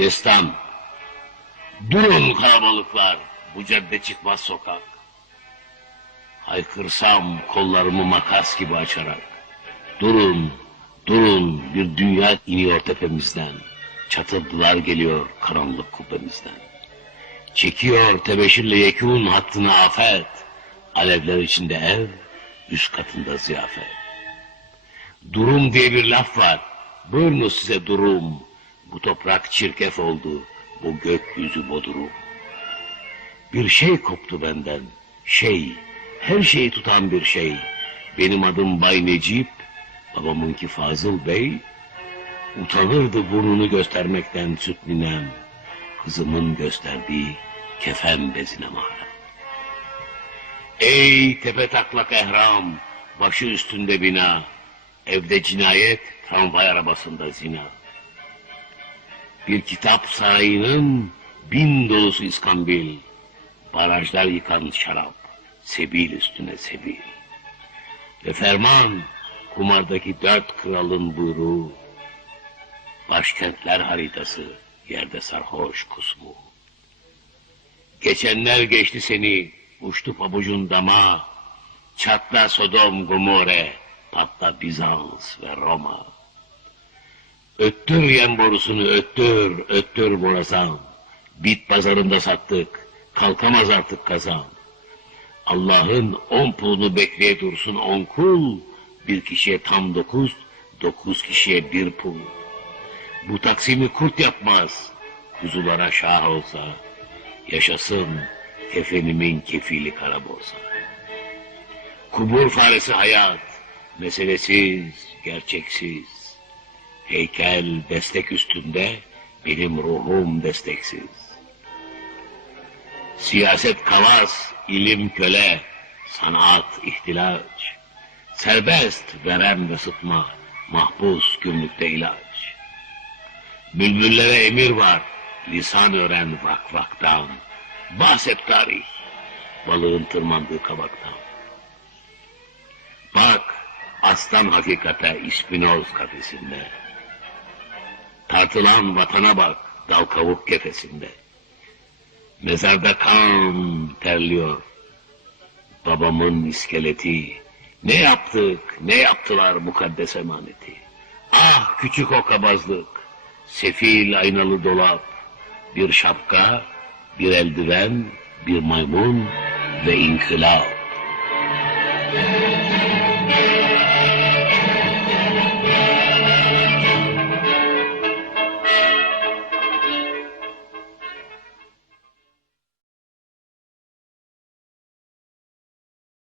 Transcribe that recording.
Destan. Durun kalabalıklar, bu cadde çıkmaz sokak. Haykırsam kollarımı makas gibi açarak. Durun, durun, bir dünya iniyor tepemizden. Çatırdılar geliyor karanlık kubbemizden. Çekiyor tebeşirle yekûn hattına afet. Alevler içinde ev, üst katında ziyafet. Durum diye bir laf var. Buyurunuz size durum. Bu toprak çirkef oldu. Bu gökyüzü bodurum. Bir şey koptu benden. Şey, her şeyi tutan bir şey. Benim adım Bay Necip, babamınki Fazıl Bey. Utanırdı burnunu göstermekten süt ninem. Kızımın gösterdiği kefen bezine mahrem. Ey tepe taklak ehram, başı üstünde bina, evde cinayet, tramvay arabasında zina. Bir kitap sarayının bin dolusu iskambil, barajlar yıkan şarap, sebil üstüne sebil. Ve ferman, kumardaki dört kralın buyruğu, başkentler haritası, yerde sarhoş kusmu. Geçenler geçti seni, uçtu pabucun dama, çatla Sodom Gomorre, patla Bizans ve Roma. Öttür yem borusunu öttür, öttür borazan. Bit pazarında sattık, kalkamaz artık kazan. Allah'ın on pulunu bekleye dursun on kul, bir kişiye tam dokuz, dokuz kişiye bir pul. Bu taksimi kurt yapmaz, kuzulara şah olsa, yaşasın kefenimin kefili kara borsa. Kubur faresi hayat, meselesiz, gerçeksiz. Heykel destek üstünde, benim ruhum desteksiz. Siyaset kalas, ilim köle, sanat ihtilaç. Serbest verem ve sıtma, mahpus gümrükte ilaç. Bülbüllere emir var, lisan öğren vak vaktan. Bahset tarih, balığın tırmandığı kabaktan. Bak, aslan hakikate ispinoz kafesinde. Tartılan vatana bak, dal kavuk kefesinde. Mezarda kan terliyor. Babamın iskeleti. Ne yaptık, ne yaptılar mukaddes emaneti. Ah küçük o kabazlık. Sefil aynalı dolap. Bir şapka, bir eldiven, bir maymun ve inkılap.